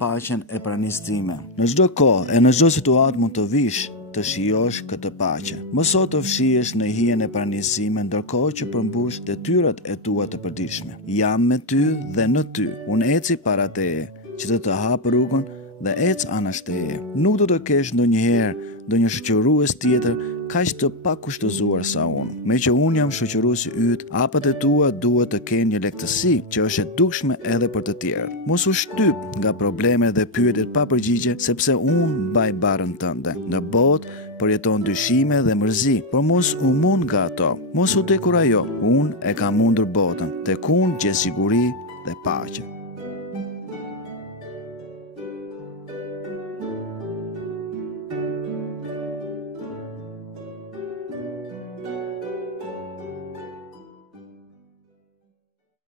paqen e pranisë time. Në çdo kohë e në çdo situatë mund të vish të shijosh këtë paqe. Mos sot të fshihesh në hijen e pranisë time, ndërkohë që përmbush detyrat e tua të përditshme. Jam me ty dhe në ty. Unë eci para teje, që të hap rrugën dhe ec anash teje. Nuk do të kesh ndonjëherë ndonjë shoqërues tjetër kaq të pakushtëzuar sa unë. Me që unë jam shoqëruesi yt, hapat e tua duhet të kenë një lehtësi që është e dukshme edhe për të tjerët. Mos u shtyp nga problemet dhe pyetjet pa përgjigje, sepse unë mbaj barrën tënde. Në botë përjeton dyshime dhe mërzi, por mos u mund nga ato. Mos u dekurajo, unë e kam mundur botën, tek unë gjen siguri dhe paqe.